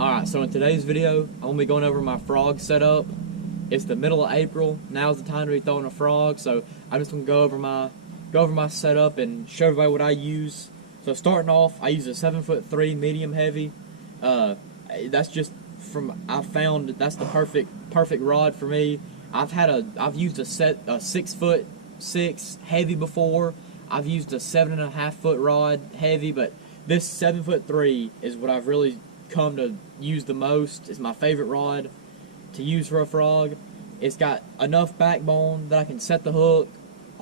Alright, so in today's video, I'm going to be going over my frog setup. It's the middle of April. Now's the time to be throwing a frog, so I'm just going to go over my setup and show everybody what I use. So starting off, I use a 7'3" medium heavy. That's just I found that's the perfect rod for me. I've used a 6'6" heavy before. I've used a 7.5 foot rod heavy, but this 7'3" is what I've really come to use the most. It's my favorite rod to use for a frog. It's got enough backbone that I can set the hook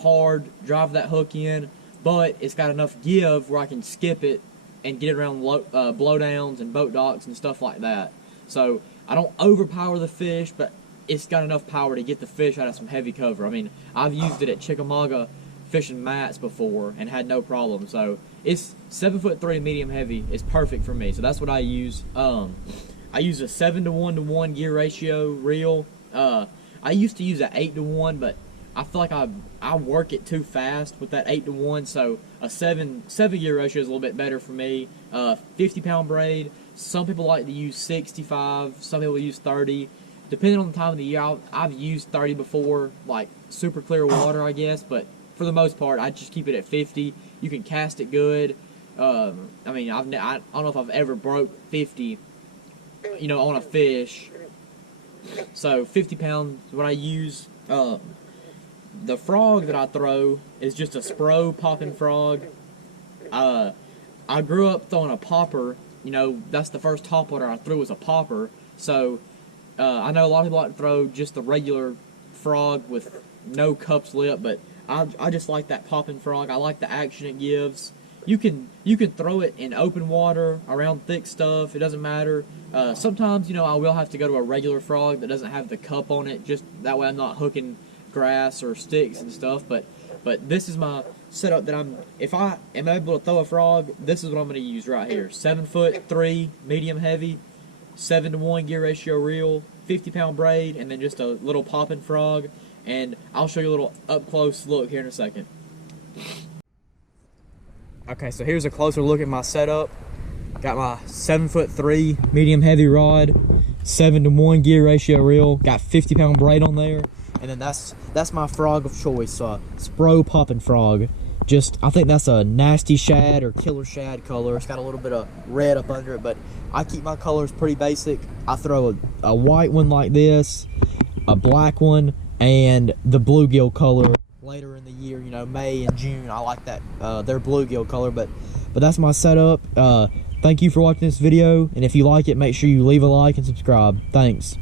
hard, drive that hook in, but it's got enough give where I can skip it and get it around blowdowns and boat docks and stuff like that. So I don't overpower the fish, but it's got enough power to get the fish out of some heavy cover. I mean, I've used it at Chickamauga fishing mats before and had no problem. So it's 7'3" medium heavy is perfect for me. So that's what I use. I use a 7-to-1 gear ratio reel. I used to use an 8-to-1, but I feel like I work it too fast with that 8-to-1. So a 7 gear ratio is a little bit better for me. 50-pound braid. Some people like to use 65. Some people use 30. Depending on the time of the year, I've used 30 before, like super clear water, I guess, but for the most part, I just keep it at 50. You can cast it good. I mean, I don't know if I've ever broke 50, on a fish. So 50 pounds is what I use. The frog that I throw is just a Spro popping frog. I grew up throwing a popper. That's the first topwater I threw was a popper. So I know a lot of people like to throw just the regular frog with no cups lip, but I just like that popping frog. I like the action it gives. You can throw it in open water, around thick stuff. It doesn't matter. Sometimes, I will have to go to a regular frog that doesn't have the cup on it. Just that way I'm not hooking grass or sticks and stuff. But this is my setup that if I am able to throw a frog, this is what I'm going to use right here. 7'3" medium heavy, 7-to-1 gear ratio reel, 50-pound braid, and then just a little popping frog. And I'll show you a little up-close look here in a second. Okay, so here's a closer look at my setup. Got my 7'3" medium heavy rod, 7-to-1 gear ratio reel, got 50-pound braid on there, and then that's my frog of choice, Spro popping frog. I think that's a nasty shad or killer shad color. It's got a little bit of red up under it, but I keep my colors pretty basic. I throw a white one like this, a black one, and the bluegill color later in the year, May and June. I like that their bluegill color, but that's my setup. Thank you for watching this video, and if you like it, make sure you leave a like and subscribe. Thanks.